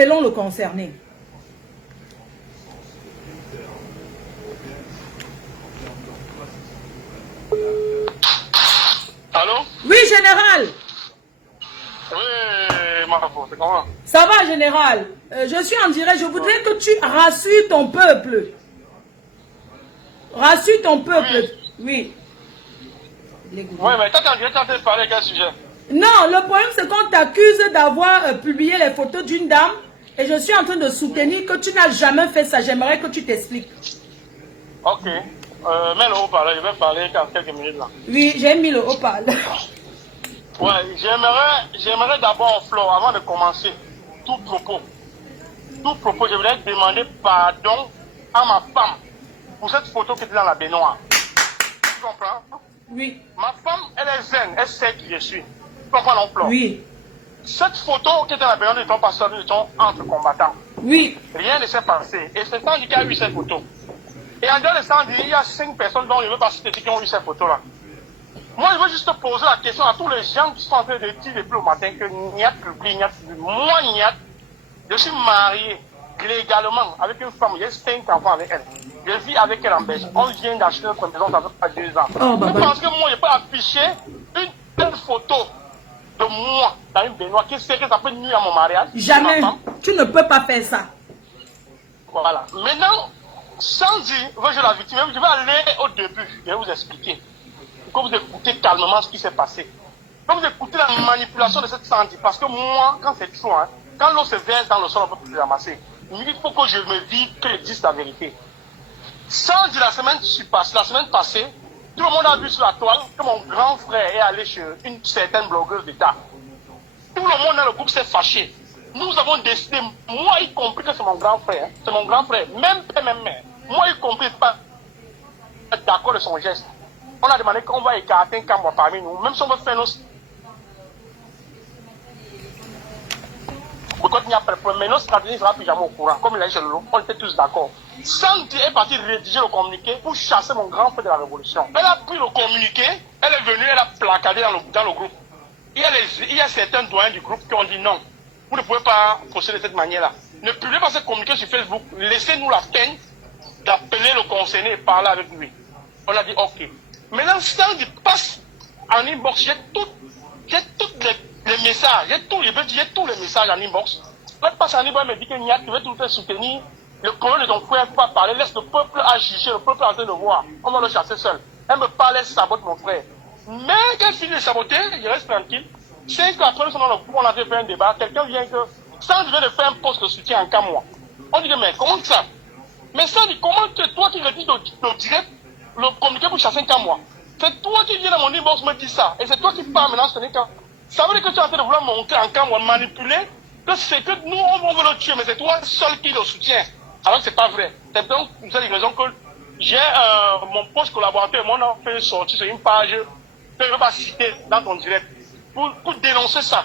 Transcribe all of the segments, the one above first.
appelons le concerné. Allô? Oui, général. Oui, Marafo, c'est comment? Ça va, général? Je suis en direct. Je voudrais que tu rassures ton peuple. Rassure ton peuple. Oui. Oui, mais quand tu es en direct, tu es en train de parler à quel sujet? Non, le problème c'est qu'on t'accuse d'avoir publié les photos d'une dame et je suis en train de soutenir que tu n'as jamais fait ça. J'aimerais que tu t'expliques. Ok. Mets le haut-parleur, je vais parler dans quelques minutes là. Oui, j'ai mis le haut-parleur. Ouais, j'aimerais d'abord, Flo, avant de commencer, tout propos, je voudrais demander pardon à ma femme pour cette photo qui était dans la baignoire. Tu comprends? Oui. Ma femme, elle est zen, elle sait qui je suis. Tu comprends, non, Flo? Oui. Cette photo qui était dans la baignoire, nous n'étions pas seuls, nous étions entre combattants. Oui. Rien ne s'est passé. Et c'est Sandy qui a eu cette photo. Et en dehors de Sandy, il y a 5 personnes dont je ne veux pas citer qui ont eu cette photo-là. Moi, je veux juste poser la question à tous les gens qui sont en train de dire depuis le matin que Niat publie, Niat publie. Moi, Niat, je suis marié légalement avec une femme, j'ai 5 enfants avec elle. Je vis avec elle en Belgique. On vient d'acheter notre maison, ça fait pas 2 ans. Oh, Vous pensez que moi, je peux afficher une telle photo de moi dans une baignoire qui sait que ça peut nuire à mon mariage? Jamais. Tu ne peux pas faire ça. Voilà. Maintenant, sans dire, je vais la victime, je vais aller au début, je vais vous expliquer. Pour que vous écoutez calmement ce qui s'est passé. Pour que vous écoutez la manipulation de cette Sandy. Parce que moi, quand c'est trop, hein, quand l'eau se verse dans le sol, on ne peut plus ramasser. Il faut que je me dise, que je dise la vérité. Sandy, la semaine passée, tout le monde a vu sur la toile que mon grand frère est allé chez une certaine blogueuse d'État. Tout le monde dans le groupe s'est fâché. Nous avons décidé, moi y compris, que c'est mon grand frère. Hein, c'est mon grand frère, même père, même mère. Moi y compris, pas d'accord de son geste. On a demandé qu'on va écarter un camp parmi nous, même si on veut faire nos... Mais nos stratégies ne sera plus jamais au courant, comme il a dit chez Lolo, on était tous d'accord. Sandy est partie rédiger le communiqué pour chasser mon grand frère de la révolution. Elle a pris le communiqué, elle est venue, elle a placardé dans le groupe. Il y a certains doyens du groupe qui ont dit non, vous ne pouvez pas procéder de cette manière-là. Ne publiez pas ce communiqué sur Facebook, laissez-nous la peine d'appeler le concerné et parler avec lui. On a dit ok. Maintenant, Sandy passe en inbox, j'ai tous les messages, j'ai tous les messages en inbox. Elle passe en inbox, elle me dit que Niat, tu veux tout faire soutenir. Le problème de ton frère, il ne faut pas parler, laisse le peuple agir, le peuple en train de voir. On va le chasser seul. Elle me parle, elle sabote mon frère. Mais quand elle finit de saboter, je reste tranquille. 5 ans après, nous sommes dans le groupe, on a fait un débat. Quelqu'un vient que, Sandy vient de faire un poste de soutien en cas moi. On dit, mais comment ça? Mais Sandy, comment c'est toi qui rédiges le direct, le communiqué pour chasser un cas moi? C'est toi qui viens dans mon inbox me dire ça. Et c'est toi qui parles maintenant, ce n'est qu'un. Ça veut dire que tu es en train de vouloir monter en camp, manipuler, que c'est que nous, on veut le tuer, mais c'est toi seul qui le soutient. Alors que c'est pas vrai. C'est donc pour cette raison que j'ai mon poste collaborateur, moi, on a fait une sortie sur une page que je ne vais pas citer dans ton direct, pour dénoncer ça.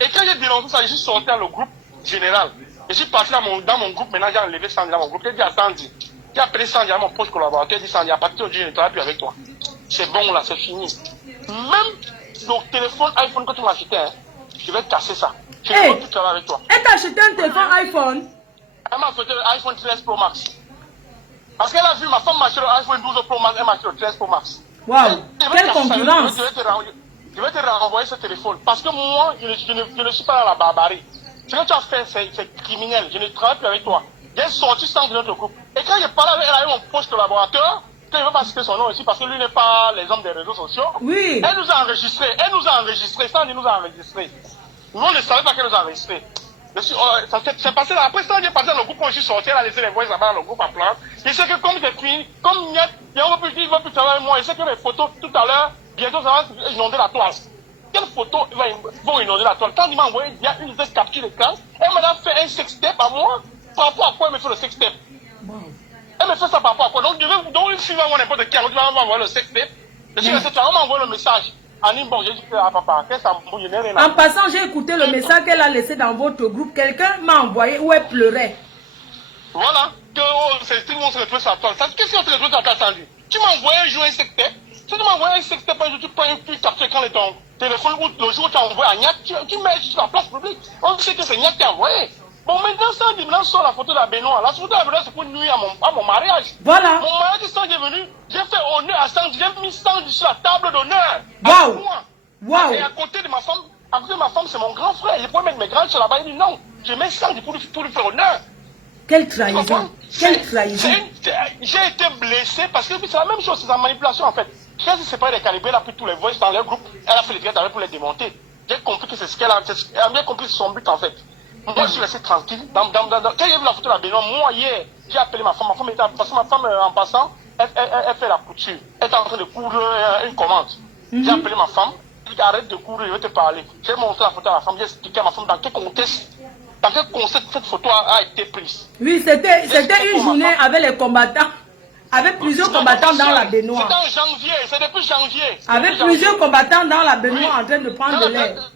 Et quand j'ai dénoncé ça, je suis sorti dans le groupe général. Je suis parti dans mon groupe, maintenant j'ai enlevé Sandy dans mon groupe. J'ai dit à Sandy, j'ai appelé Sandy à mon poste collaborateur, j'ai dit Sandy, à partir d'aujourd'hui, je ne travaille plus avec toi. C'est bon là, c'est fini. Même le téléphone iPhone que tu m'as acheté, hein, je vais casser ça. Je ne veux plus travailler avec toi. Elle t'a acheté un téléphone iPhone? Elle m'a acheté l'iPhone 13 Pro Max. Parce qu'elle a vu ma femme m'acheter l'iPhone 12 Pro Max, elle m'a acheté le 13 Pro Max. Waouh, quelle concurrence! Je vais te renvoyer ce téléphone. Parce que moi, je ne suis pas dans la barbarie. Ce que tu as fait, c'est criminel. Je ne travaille plus avec toi. J'ai sorti sans de notre groupe. Et quand je parlais avec elle, avec mon poste collaborateur, je ne veux pas citer son nom ici parce que lui n'est pas les hommes des réseaux sociaux. Oui. Elle nous a enregistrés, Sandy nous a enregistrés. Nous, on ne savait pas qu'elle nous a enregistrés. Ça s'est passé là. Après ça, j'ai passé dans le groupe, quand je suis sorti, elle a laissé les voix là-bas dans le groupe en plan. Je sais que comme c'est fini, comme il ne va plus travailler avec moi, je sais que les photos tout à l'heure, bientôt ça va inonder la toile. Quelle photo vont inonder la toile? Quand il m'a envoyé, il y a une capture d'écran, elle m'a fait un sextape à moi. Par rapport à quoi elle me fait le sextape? Elle me fait ça par rapport à quoi? Donc, si tu vas voir n'importe qui, tu vas m'envoyer le sextape. Je suis resté, tu vas m'envoyer le message. En inbox, j'ai dit que papa, qu'est-ce que ça me n'ai rien à... En passant, j'ai écouté le message qu'elle a laissé dans votre groupe. Quelqu'un m'a envoyé où elle pleurait. Voilà, que tout le monde se retrouve sur la toile. Qu'est-ce qu'on se retrouve sur la toile, Sandy? Tu m'as envoyé un jour un sextape. Si tu m'as envoyé un sextape, un jour, tu prends une plus capture quand ton téléphone ou le jour où tu as envoyé à Niat, tu mets sur la place publique. On sait que c'est Niat qui a envoyé. Bon, maintenant, Sandy, maintenant, sort la photo de la Benoît. La photo de la Benoît, c'est pour nuire à mon mariage. Voilà. Mon mariage, Sandy est venu, j'ai fait honneur à Sandy, j'ai mis Sandy sur la table d'honneur. Waouh. Waouh. Et à côté de ma femme, c'est mon grand frère. Je pouvais mettre mes grands sur là-bas. Il dit non, je mets Sandy pour lui faire honneur. Quelle trahison. Quelle trahison. J'ai été blessé parce que c'est la même chose, c'est la manipulation en fait. Quand elle s'est séparée des calibrés, elle a pris tous les voices dans leur groupe, elle a fait les directs avec pour les démonter. J'ai compris que c'est ce qu'elle a, elle a bien compris son but en fait. Moi je suis resté tranquille. Quand j'ai vu la photo de la Benoît, moi hier, j'ai appelé ma femme était, parce que ma femme en passant, elle fait la couture. Elle est en train de coudre une commande. J'ai appelé ma femme, elle dit arrête de coudre, je vais te parler. J'ai montré la photo à ma femme, j'ai expliqué à ma femme dans quel contexte cette photo a été prise. Oui, c'était une journée avec les combattants. Avec plusieurs combattants dans la baignoire. C'était en janvier, c'est depuis janvier. Avec plusieurs combattants dans la baignoire en train de prendre de l'air.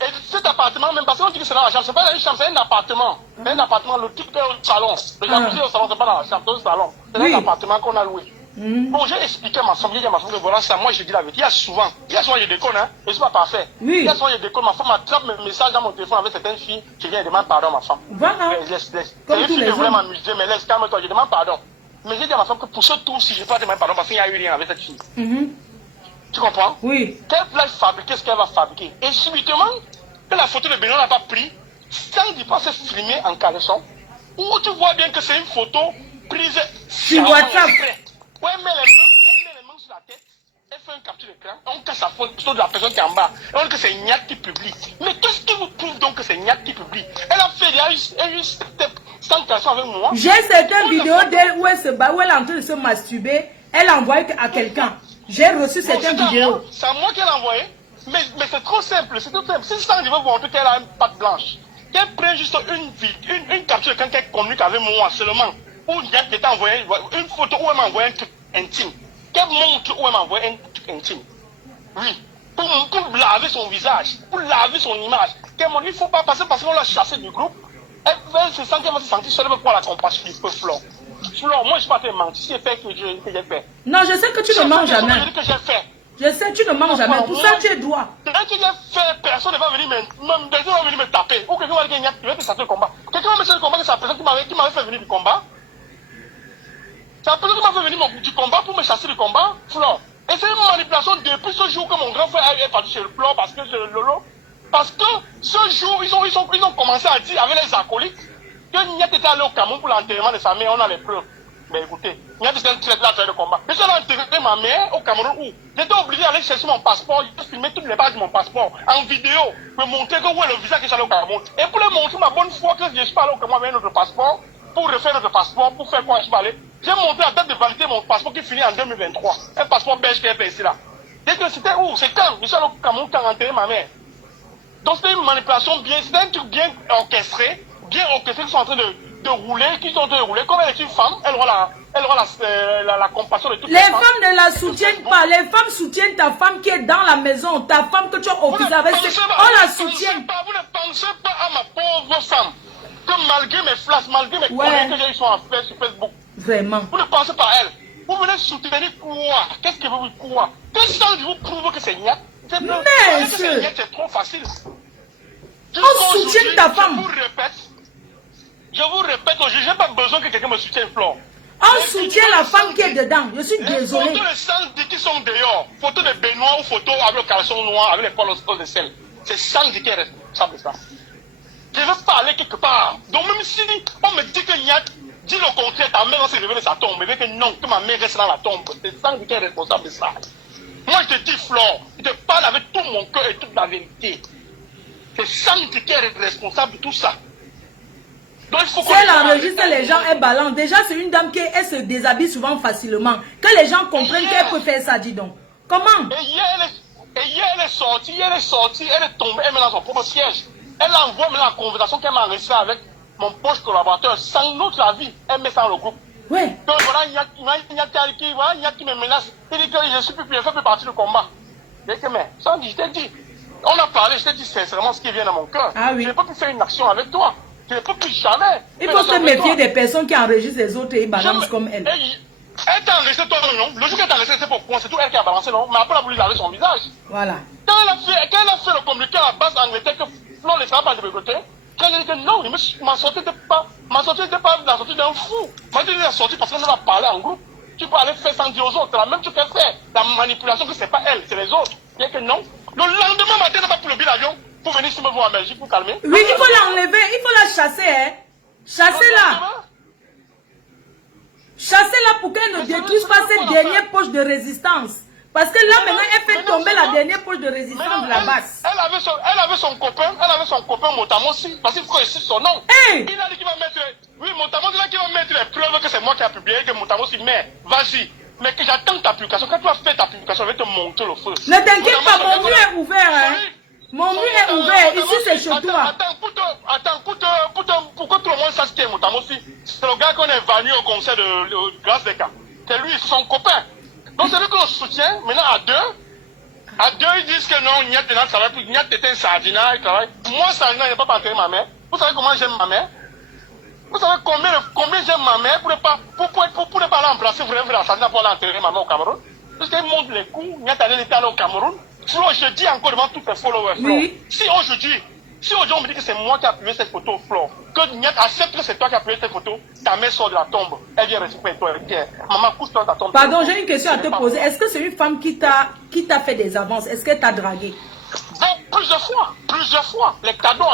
Et cet appartement, même parce qu'on dit que c'est dans la chambre, c'est pas une chambre, c'est un appartement. Un appartement, le type est au salon. Le jacuzzi au salon, c'est pas dans la chambre, c'est au salon. C'est un appartement qu'on a loué. Bon, j'ai expliqué à ma femme, j'ai dit à ma femme que voilà ça, moi je dis la vérité. Il y a souvent je déconne, hein, et c'est pas parfait. Oui. Il y a souvent je déconne, ma femme attrape mes messages dans mon téléphone avec certaines filles, je viens et demande pardon à ma femme. Voilà. Laisse. C'est une fille qui voulait m'amuser, mais laisse, calme-toi, je demande pardon. Mais j'ai dit à ma femme que pour ce tour, si je ne vais pas demander pardon, parce qu'il n'y a eu rien avec cette fille. Tu comprends? Oui. Qu'elle va fabriquer ce qu'elle va fabriquer. Et subitement, que la photo de Benoît n'a pas pris, sans dire pas se filmer en caleçon, où tu vois bien que c'est une photo prise sur WhatsApp. Ouais, elle met les mains sur la tête, elle fait un capture d'écran, on casse la photo de la personne qui est en bas, et on dit que c'est Niat qui publie. Mais qu'est-ce qui vous prouve donc que c'est Niat qui publie? Elle a fait, il y a eu sans caleçon avec moi. J'ai certaines vidéos d'elle où elle se bat, où elle est en train de se masturber, elle envoie à quelqu'un. J'ai reçu certaines vidéos. C'est à moi qu'elle a envoyé. Mais c'est trop simple, c'est tout simple. Si Sandy veut vous montrer qu'elle a une patte blanche, qu'elle prenne juste une capture quand elle communique avec moi seulement, où il y a peut-être envoyé une photo où elle m'a envoyé un truc intime, qu'elle montre où elle m'a envoyé un truc intime. Oui, pour laver son visage, pour laver son image. Qu'elle montre, il ne faut pas passer parce qu'on l'a chassé du groupe. Elle se sent qu'elle va se sentir seule pour la compassion du peuple. Flore, moi je ne suis pas te mentir, si j'ai fait que j'ai fait. Non, je sais que tu ne mens jamais. Je dis que j'ai fait. Je sais, tu ne manges jamais. Pour ça, tu es droit. Dès que j'ai fait, personne ne va venir me taper. Ou quelqu'un va dire qu'il va te sortir le combat. Quelqu'un va me sortir le combat, c'est la personne qui m'avait fait venir du combat. C'est la personne qui m'a fait venir du combat pour me chasser du combat, Flore. Et c'est une manipulation depuis ce jour que mon grand frère est parti chez le Flore parce que c'est le Lolo. Parce que ce jour, ils ont commencé à dire avec les acolytes que Niat était allé au Cameroun pour l'enterrement de sa mère, on a les preuves. Mais écoutez, Niat était un traître là de combat. Je suis allé enterrer ma mère au Cameroun où j'étais obligé d'aller chercher mon passeport, je filmais toutes les pages de mon passeport en vidéo, me montrer que où est le visa que je suis allé au Cameroun. Et pour leur montrer ma bonne foi que je suis pas allé au Cameroun avec notre passeport, pour refaire notre passeport, pour faire quoi je suis allé, j'ai montré la date de validité de mon passeport qui finit en 2023. Un passeport belge qui est fait ici là. Dès que c'était où? C'est quand je suis allé au Cameroun quand enterré ma mère. Donc c'était une manipulation c'était un truc bien orchestré, qui sont en train de rouler, Comme elle est une femme, elle aura la compassion de toutes les femmes. Les femmes ne la soutiennent pas. Les femmes soutiennent ta femme qui est dans la maison, ta femme que tu as offusée avec. On la soutient. Vous ne pensez pas à ma pauvre femme, que malgré mes flashs, malgré mes collègues que j'ai eu sur Facebook, vraiment. Vous ne pensez pas à elle. Vous venez soutenir quoi? Qu'est-ce que vous quoi? Que ça vous prouve que c'est Niat? Mais c'est trop facile. On soutient ta femme. Je vous répète, je n'ai pas besoin que quelqu'un me soutienne, Flore. On soutient la femme qui est dedans. Je suis désolé. Les photos de Sandy qui sont dehors, photos de Benoît ou photos avec le caleçon noir, avec les poils de sel. C'est Sandy qui est responsable de ça. Je veux parler quelque part. Donc même si on me dit que Niat dit le contraire, ta mère s'est réveillée de sa tombe, mais que non, que ma mère reste dans la tombe, c'est Sandy qui est responsable de ça. Moi je te dis, Flore, je te parle avec tout mon cœur et toute la vérité. C'est Sandy qui est responsable de tout ça. Si elle enregistre les gens, elle balance. Déjà, c'est une dame qui elle se déshabille souvent facilement. Que les gens comprennent qu'elle peut faire ça, dis donc. Comment? Et hier, elle est sortie, elle est tombée, elle met dans son propre siège. Elle envoie maintenant la conversation qu'elle m'a enregistrée avec mon poche collaborateur. Sans notre avis, elle met ça dans le groupe. Oui. Donc voilà, il y a qui me menace. Il dit que je ne suis plus, je ne fais plus partie du combat. Je dis que mais, Sandy, je t'ai dit. On a parlé, je t'ai dit sincèrement ce qui vient dans mon cœur. Ah oui. Je n'ai pas pu faire une action avec toi. Je ne peux plus jamais. Il faut se méfier des personnes qui enregistrent les autres et balancent comme elle. Elle t'a enregistré toi, non? Le jour qu'elle t'a enregistré, c'est pourquoi? C'est tout elle qui a balancé, non? Mais après, elle a voulu laver son visage. Voilà. Quand elle a fait le communiqué à la base Angleterre que Flore ne sera pas de côté, Quand il dit que non, ma sortie n'était pas la sortie d'un fou. Ma sortie est la sortie parce qu'on va parler en groupe. Tu peux aller faire sans dire aux autres. La même tu peux faire. La manipulation, que c'est pas elle, c'est les autres. Il dit que non. Le lendemain matin, elle n'a pas pris le billet d'avion pour venir ici me voir en Belgique pour calmer. Oui, il faut l'enlever, il faut la chasser. Hein. Chassez-la. Chassez-la pour qu'elle ne détruise pas cette dernière poche de résistance. Parce que là, maintenant, elle fait tomber la dernière poche de résistance de la base. Elle avait son copain Motamo aussi, parce qu'il faut ici son nom. Hey! Il a dit qu'il va mettre, oui, Motamo dit qu'il va mettre les preuves que c'est moi qui ai publié, que Motamo s'y met. Vas-y. Mais que j'attends ta publication. Quand tu vas faire ta publication, je vais te montrer le feu. Ne t'inquiète pas, mon mur est ouvert. Hein. Mon mur est ouvert. Ici, c'est chez toi. Attends, pourquoi tout le monde sache qui est Motamo aussi? C'est le gars qu'on est venu au conseil de Grâce des Cas. C'est lui, son copain. Donc c'est lui que l'on soutient, maintenant à deux, ils disent que non, Niat ne travaille plus, Niat était un sardina, il travaille. Moi, sardina, il n'a pas enterré ma mère. Vous savez comment j'aime ma mère? Vous savez combien j'aime ma mère pour ne pas l'embrasser, vous voulez la sardina pour aller enterrer ma mère au Cameroun? Parce qu'elle monte les coups, Niat était allé au Cameroun. Flo, je dis encore devant tous les followers, Flo. Oui. Si aujourd'hui on me dit que c'est moi qui ai appuyé cette photo, Flo, que Niat accepte que c'est toi qui as appuyé cette photo, ta mère sort de la tombe, elle vient récupérer toi, elle dit, maman, couche-toi dans ta tombe. Pardon, j'ai une question à te poser. Est-ce que c'est une femme qui t'a fait des avances? Est-ce qu'elle t'a dragué? Plusieurs fois. Les cadeaux,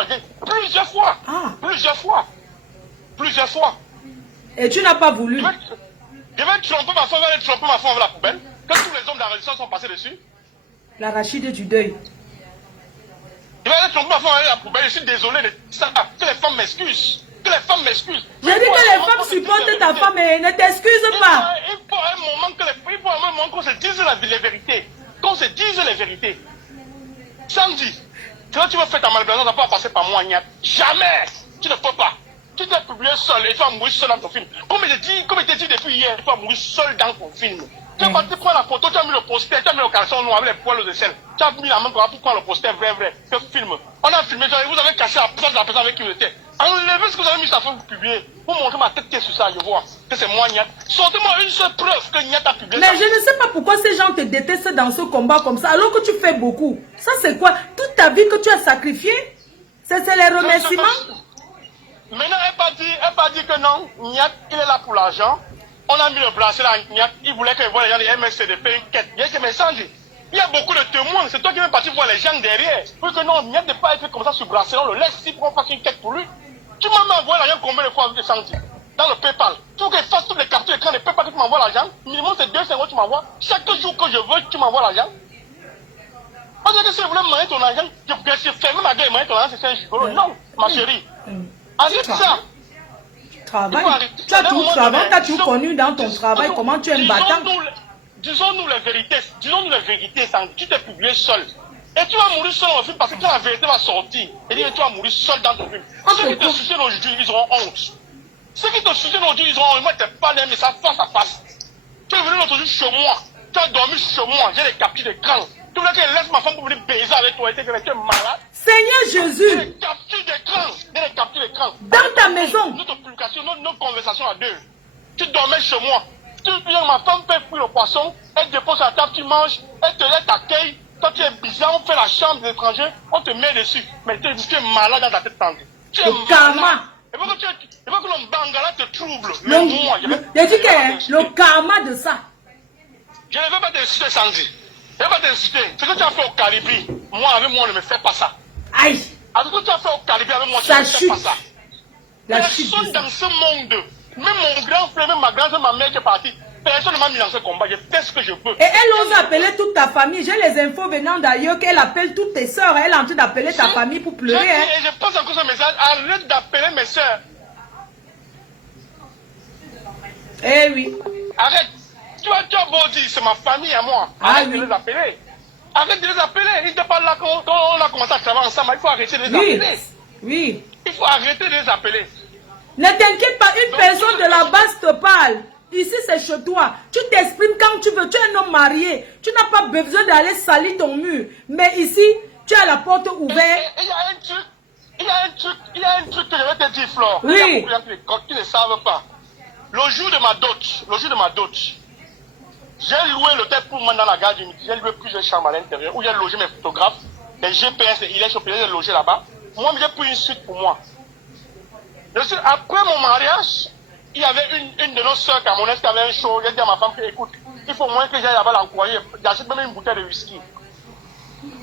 plusieurs fois. Ah. Plusieurs fois. Et tu n'as pas voulu? Je vais tromper ma femme, avec la poubelle, que tous les hommes de la résistance sont passés dessus. L'arachide du deuil. Je vais aller tromper ma femme avec la poubelle, je suis désolé de ça, que les femmes m'excusent. J'ai dit que les femmes supportent ta femme et ne t'excuse pas. Il faut un moment qu'on se dise les vérités. Qu'on se dise les vérités. Samedi, quand tu vas faire ta manipulation, ça ne va pas passer par moi, Niat. Jamais. Tu ne peux pas. Tu t'es publié seul et tu vas mourir seul dans ton film. Comme je t'ai dit depuis hier, tu vas mourir seul dans ton film. Tu vas partir prendre la photo, tu as mis le poster, tu as mis le caleçon noir avec les poils de sel. Tu as mis la main pour prendre le poster vrai. Que film. On a filmé, vous avez caché la présence de la personne avec qui vous étiez. Enlevez ce que vous avez mis sur la fin pour publier. Vous montrez ma tête qui est sur ça, je vois que c'est moi, Niat. Sortez-moi une seule preuve que Niat a publié. Mais je ne sais pas pourquoi ces gens te détestent dans ce combat comme ça, alors que tu fais beaucoup. Ça, c'est quoi? Toute ta vie que tu as sacrifié? C'est les remerciements? Maintenant, elle pas dit que non, Niat, il est là pour l'argent. On a mis le bracelet à Niat, il voulait que voit les gens des MSCDP une quête. Il y a des messages. Il y a beaucoup de témoins, c'est toi qui veux partir voir les gens derrière. Pour que non, Niat n'est pas été comme ça sur le bracelet, on le laisse ici pour qu'on fasse une quête pour lui. Tu m'as envoyé l'argent combien de fois avec Sandy dans le PayPal. Tu veux que je fasse toutes les captures d'écran de PayPal que tu m'envoies l'argent. Minimum c'est 2 € que tu m'envoies. Chaque jour que je veux, tu m'envoies l'argent. On dirait que si je voulais me ton argent, je ferme ma gueule et ton argent, c'est un gigolo. Non, ma chérie. Arrête ça. Tu as tout connu dans ton travail, comment tu es un battant. Disons-nous les vérités, Sandy. Tu t'es publié seul. Et tu vas mourir seul dans le film parce que quand la vérité va sortir, et tu vas mourir seul dans ton film. Ceux qui te soutiennent aujourd'hui, ils auront honte. Ceux qui te soutiennent aujourd'hui, ils auront honte. Moi, tu n'es pas les messages face à face. Tu es venu l'autre jour chez moi. Tu as dormi chez moi. J'ai les captures d'écran. Tu voulais qu'elle laisse ma femme pour venir baiser avec toi. Tu es malade. Seigneur Jésus. J'ai les captures d'écran. Dans ta maison. Notre publication, notre conversation à deux. Tu dormais chez moi. Tu viens, ma femme fait cuire le poisson. Elle dépose la table, tu manges. Elle t'accueille. Toi, tu es bizarre, on fait la chambre des étrangers, on te met dessus. Mais tu es malade dans ta tête tendue. Tu es le karma. Il faut que le bangala te trouble. Je dis que le karma de ça. Je ne vais pas t'inciter, Sandy. Je ne vais pas t'inciter. Ce que tu as fait au Caribi, moi, avec moi, on ne me fait pas ça. Aïe. Avec ce que tu as fait au Caribi, avec moi, tu ne me fais pas ça. Personne dans ce monde, même mon grand frère, même ma grand-soeur, ma mère qui est partie, personne ne m'a mis dans ce combat, je fais ce que je peux. Et elle ose appeler toute ta famille. J'ai les infos venant d'ailleurs qu'elle appelle toutes tes soeurs. Elle est en train d'appeler ta famille pour pleurer. Et je passe encore ce message, arrête d'appeler mes soeurs. Eh oui. Arrête. Tu as beau dire, c'est ma famille à moi. Arrête de les appeler. Arrête de les appeler. Ils n'étaient pas là quand on a commencé à travailler ensemble. Il faut arrêter de les appeler. Oui. Il faut arrêter de les appeler. Ne t'inquiète pas, une personne de la base te parle. Ici, c'est chez toi. Tu t'exprimes quand tu veux. Tu es un homme marié. Tu n'as pas besoin d'aller salir ton mur. Mais ici, tu as la porte ouverte. Il y a un truc que je vais te dire, Flore. Oui. Il y a beaucoup de gens qui ne savent pas. Le jour de ma dot, j'ai loué l'hôtel pour moi dans la gare du Midi. J'ai loué plusieurs chambres à l'intérieur où j'ai logé mes photographes, les GPS, il est chopé, j'ai logé là-bas. Moi, j'ai pris une suite pour moi. Après mon mariage, il y avait une de nos soeurs camerounaises qui avait un show. J'ai dit à ma femme que, écoute, il faut moins que j'aille là-bas l'encourager. J'achète même une bouteille de whisky.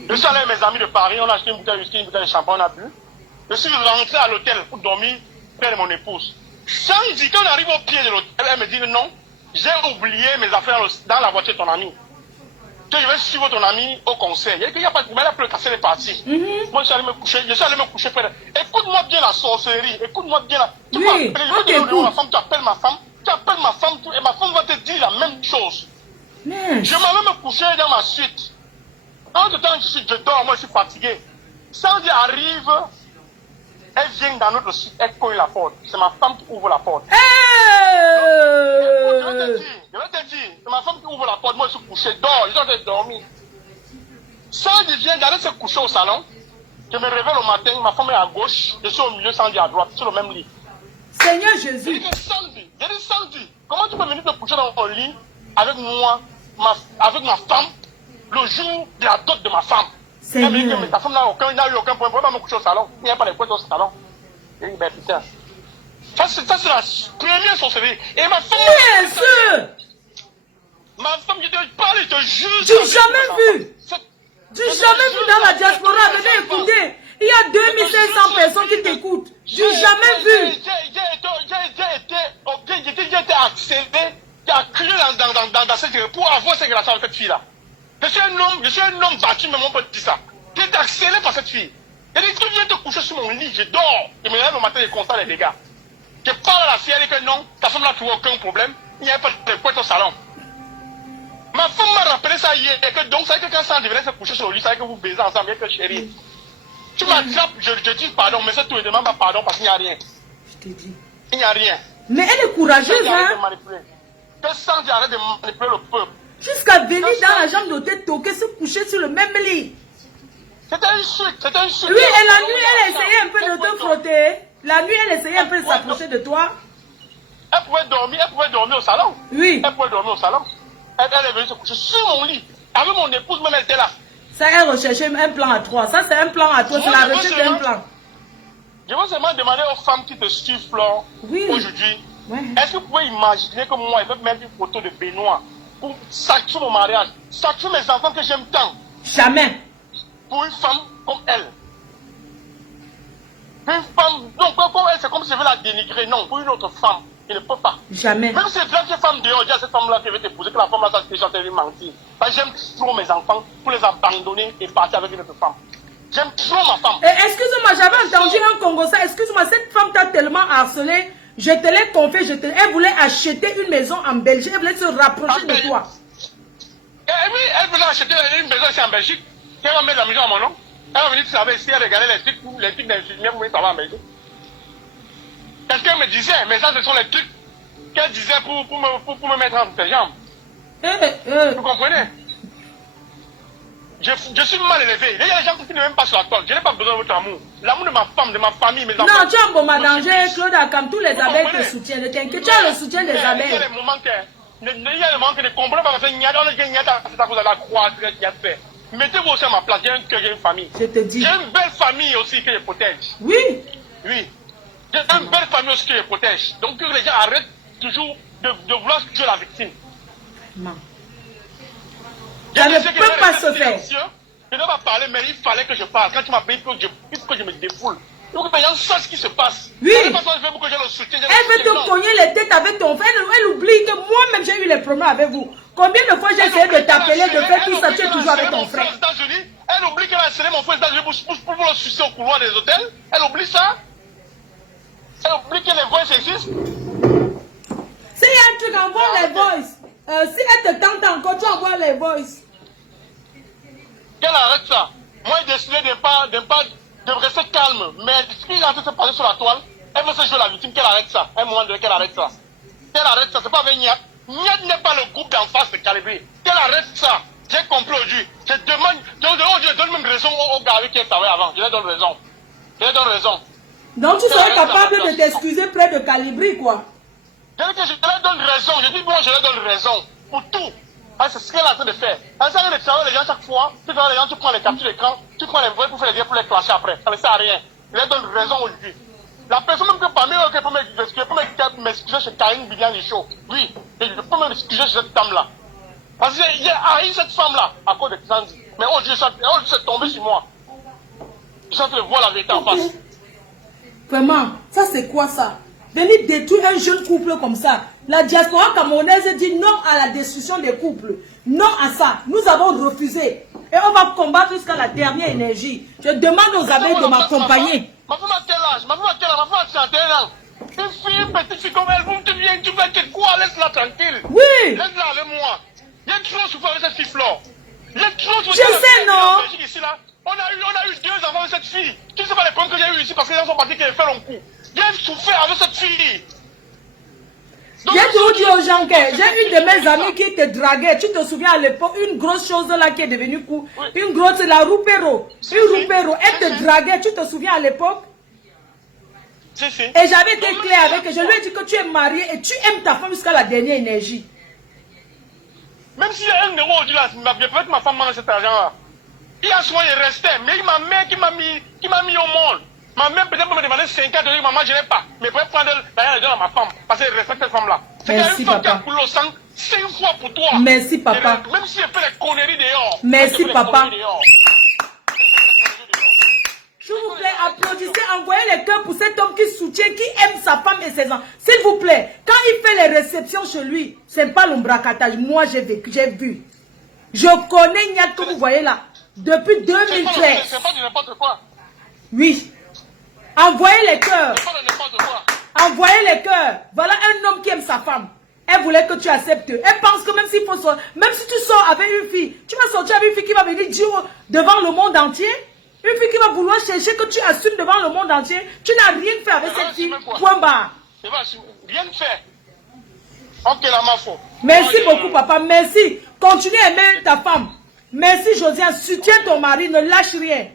Je suis allé avec mes amis de Paris, on a acheté une bouteille de whisky, une bouteille de champagne, on a bu. Je suis rentré à l'hôtel pour dormir près de mon épouse. Samedi, quand on arrive au pied de l'hôtel, elle me dit non, j'ai oublié mes affaires dans la voiture de ton ami. Que je vais suivre ton ami au concert. Il n'y a pas de problème, elle a casser les parties. Moi, je suis allé me coucher près de... Écoute-moi bien la sorcellerie, écoute-moi bien la... Tu peux appeler, ma femme, tu appelles ma femme, et ma femme va te dire la même chose. Je m'en vais me coucher dans ma suite. En tout temps, je dors, moi je suis fatigué. Sandy arrive, elle vient dans notre suite, elle cogne la porte. C'est ma femme qui ouvre la porte. Je vais te dire, c'est ma femme qui ouvre la porte, moi je suis couché, dors, je dois dormir. Sandy vient d'aller se coucher au salon. Je me réveille au matin, ma femme est à gauche, je suis au milieu, Sandy à droite, sur le même lit. Seigneur Jésus. J'ai dit Sandy, comment tu peux venir te coucher dans mon lit avec moi, avec ma femme, le jour de la dot de ma femme? Elle me dit que ta femme n'a eu aucun point, pourquoi pas me coucher au salon? Il n'y a pas de couettes au salon. J'ai dit, ben putain. Ça c'est la première sorcellerie. Et ma femme... Bien sûr. Ma femme, je te parle, je te jure. Tu n'as jamais vu. Tu n'as jamais vu dans la diaspora. Venez écouter. Il y a 2500 personnes qui t'écoutent. Tu n'as jamais vu. J'ai été accéléré, j'ai acculé dans cette... pour avoir cette relation avec cette fille-là. Je suis un homme battu, mais mon pote dit ça. J'ai été accéléré par cette fille. Elle dit, tu viens te coucher sur mon lit, je dors. Je me lève le matin et je constate les dégâts. Je parle à la fille, elle dit que non, ta femme n'a trouvé aucun problème. Il n'y a pas de couette au salon. Ma femme m'a rappelé ça hier, et que donc, ça veut dire que quand Sandy venait se coucher sur le lit, ça veut dire que vous baisez ensemble, et que chérie. Tu m'attrapes, je dis pardon, mais c'est tout, je demande pas pardon parce qu'il n'y a rien. Je t'ai dit. Il n'y a rien. Mais elle est courageuse, hein. Que Sandy arrête de manipuler le peuple. Jusqu'à venir dans la chambre d'hôtel, toquer, se coucher sur le même lit. C'était une suite, c'était une suite. Oui, et la nuit, elle essayait un peu de te frotter. La nuit, elle essayait un peu de s'approcher de toi. Elle pouvait dormir au salon. Oui. Elle pouvait dormir au salon. Elle est venue se coucher sur mon lit. Avec mon épouse, même elle était là. Ça, elle recherchait un plan à trois. Ça, c'est un plan à trois. C'est la recherche d'un plan. Je veux seulement demander aux femmes qui te suivent, Flore, aujourd'hui, est-ce que vous pouvez imaginer que moi, je vais mettre une photo de Benoît pour sacrifier mon mariage, sacrifier mes enfants que j'aime tant? Jamais. Pour une femme comme elle. Une femme, non, comme elle, c'est comme si je veux la dénigrer. Non, pour une autre femme, il ne peut pas. Jamais. Même si c'est une femme dehors, dis à cette femme-là qui veut t'épouser, que la femme-là, ça déjà te mentir. Parce que j'aime trop mes enfants pour les abandonner et partir avec une autre femme. J'aime trop ma femme. Excuse-moi, j'avais entendu un Congo ça. Excuse-moi, cette femme t'a tellement harcelé. Je te l'ai confié, elle voulait acheter une maison en Belgique. Elle voulait se rapprocher de toi. Oui, elle voulait acheter une maison ici en Belgique. Elle va mettre la maison à mon nom. Elle va venir travailler ici, elle regarder les trucs d'infirmière pour venir travailler en Belgique. Quelqu'un me disait, mais ça, ce sont les trucs qu'elle disait pour me mettre entre ses jambes. Vous comprenez? Je suis mal élevé. Il y a des gens qui ne m'aiment pas sur la toile. Je n'ai pas besoin de votre amour. L'amour de ma femme, de ma famille, mes enfants. Non, tu as un bon danger, Claude Akam. Tous les abeilles te soutiennent. Ne t'inquiète, tu as le soutien des abeilles. Il y a des moments que ne comprennent pas parce que c'est à cause de la croix qu'il a fait. Mettez-vous aussi à ma place. J'ai un cœur, j'ai une famille. Je te dis. J'ai une belle famille aussi que je protège. Oui. Oui. J'ai une belle famille aussi que je protège. Donc que les gens arrêtent toujours de vouloir tuer la victime. Non. Ça ne peut pas se faire. Je ne vais pas parler, mais il fallait que je parle. Quand tu m'as payé, il faut que je me défoule. Il faut que les gens sachent ce qui se passe. Oui. Elle veut te cogner les têtes avec ton frère. Elle oublie que moi-même j'ai eu les problèmes avec vous. Combien de fois j'ai essayé de t'appeler, de faire tout ça, tu es toujours avec ton frère. Elle oublie qu'elle a scellé mon frère aux États-Unis pour le sucer au couloir des hôtels. Elle oublie ça. Elle oublie que les voices existent. S'il y a un truc, envoie les voices. Si elle te tente encore, tu envoies les voices. Qu'elle arrête ça. Moi, j'ai décidé de rester calme. Mais ce qui est en train de se passer sur la toile, elle veut se jouer la victime, qu'elle arrête ça. À un moment donné, qu'elle arrête ça. Qu'elle arrête ça, c'est pas avec Niat. Niat n'est pas le groupe d'en face de Calibré. Qu'elle arrête ça. J'ai compris aujourd'hui. Je demande, je donne même raison au gars avec qui elle travaillait avant. Je lui donne raison. Je lui donne raison. Donc tu serais capable de t'excuser près de Calibri, quoi. Je lui donne raison. Je dis, bon, je lui donne raison. Pour tout. Ah, c'est ce qu'elle est en train de faire. Elle sert de travailler les gens chaque fois. Tu travailles les gens, tu prends les captures d'écran, tu prends les voix pour faire les liens pour les clasher après. Ça ne sert à rien. leur donne raison aujourd'hui. La personne même que parmi eux qui peut m'excuser chez Karine Bilian du show. Oui, je peux m'excuser chez cette dame-là. Parce qu'il y a haï cette femme-là à cause de Tanzi. Mais aujourd'hui, c'est tombé sur moi. Je suis en train de voir la vérité en face. Vraiment, ça c'est quoi ça? Venir détruire un jeune couple comme ça. La diaspora camerounaise dit non à la destruction des couples. Non à ça. Nous avons refusé. Et on va combattre jusqu'à la dernière énergie. Je demande aux abeilles de m'accompagner. Ma femme a quel âge? Ma femme a 31 ans. Une fille, une petite fille comme elle, vous me viens, tu vas que quoi? Laisse-la tranquille. Oui. Laisse-la avec moi. Il y a trop souffert avec cette fille Flore. Il y a trop souffert. Je sais, non? Ici, là. On a eu 2 enfants avec cette fille. Tu ne sais pas les problèmes que j'ai eu ici parce que les gens sont partis qu'elle fait long coup. Il y a souffert avec cette fille. J'ai toujours dit aux gens que j'ai une de mes amies qui te draguait. Tu te souviens à l'époque, une grosse chose là qui est devenue coup. Oui. Une grosse, la Roupero. Une Roupero. Elle te draguait. Tu te souviens à l'époque? Et j'avais été clair avec elle. Je lui ai dit que tu es marié et tu aimes ta femme jusqu'à la dernière énergie. Même s'il y a 1 euro aujourd'hui là, peut-être ma femme mange cet argent-là. Il y a soin, il restait. Mais ma mère qui m'a mis au monde. Ma mère peut-être me demander 5 ans de dire, maman, je n'ai pas. Mais pour prendre l'argent et donner à ma femme. Parce qu'elle respecte cette femme-là. C'est qu'il y a une femme qui a coulé au sang 5 fois pour toi. Merci, papa. Même si elle fait les conneries dehors. Merci, papa. S'il vous plaît, applaudissez, envoyez les cœurs pour cet homme qui soutient, qui aime sa femme et ses enfants. S'il vous plaît, quand il fait les réceptions chez lui, ce n'est pas l'ombracatage. Moi, j'ai vécu, j'ai vu. Je connais Niatou, vous voyez là, depuis 2013. C'est pas de n'importe quoi. Oui. Envoyez les cœurs. Envoyez les cœurs. Voilà un homme qui aime sa femme. Elle voulait que tu acceptes. Elle pense que même si tu sors avec une fille, tu vas sortir avec une fille qui va venir dire devant le monde entier. Une fille qui va vouloir chercher que tu assumes devant le monde entier. Tu n'as rien fait avec cette fille. Point barre. Rien fait. Ok, la mafo. Merci beaucoup, papa. Merci. Continue à aimer ta femme. Merci, Josiane. Soutiens ton mari. Ne lâche rien.